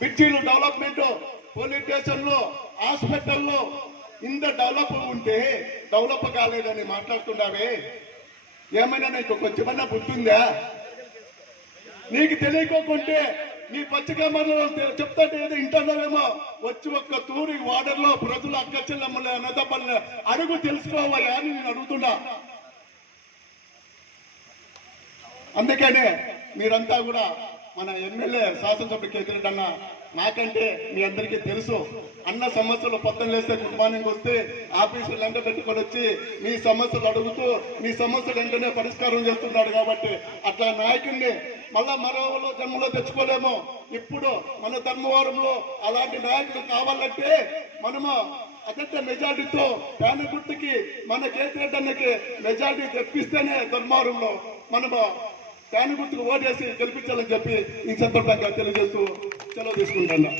బ్రిడ్జీలు development, police స్టేషన్లు, హాస్పిటల్లో ఇంత డెవలప్ ఉంటే డెవలప్ కాలేదని మాట్లాడుతున్నావే. ఏమైనా నీకు కొంచెమన్నా గుర్తుందా? నీకు తెలియకోకుంటే నీ పచ్చికమ్మలో చెప్తాంటే ఏదో ఇంటర్నలేమో వచ్చి ఒక్క తూరి వాడర్లో ప్రజలు అక్క చెల్లెమ్మల అన్నదమ్మల అడుగు తెలుసుకోవాలి అని నేను అడుగుతున్నా. అందుకనే మీరంతా కూడా మన ఎమ్మెల్యే శాసనసభ్యుడు కేతిరెడ్డి అన్న నాకంటే మీ అందరికీ తెలుసు. అన్న సమస్యలు పొద్దున్న లేస్తే గుడ్ మార్నింగ్ వస్తే ఆఫీసులు వెంట పెట్టుకొని వచ్చి మీ సమస్యలు అడుగుతూ మీ సమస్యలు వెంటనే పరిష్కారం చేస్తున్నాడు. కాబట్టి అట్లా నాయకుడిని మళ్ళా మరో జన్మలో తెచ్చుకోలేము. ఇప్పుడు మన ధర్మవరంలో అలాంటి నాయకుడు కావాలంటే మనము అత్యంత మెజార్టీతో ఫ్యాన్ గుర్తుకి మన కేతిరెడ్డి అన్నకి మెజార్టీ తెప్పిస్తేనే ధర్మవరంలో మనము ఫ్యాన్ గుర్తుకు ఓటేసి గెలిపించాలని చెప్పి ఈ సందర్భంగా తెలియజేస్తూ సెలవు తీసుకుంటున్నా.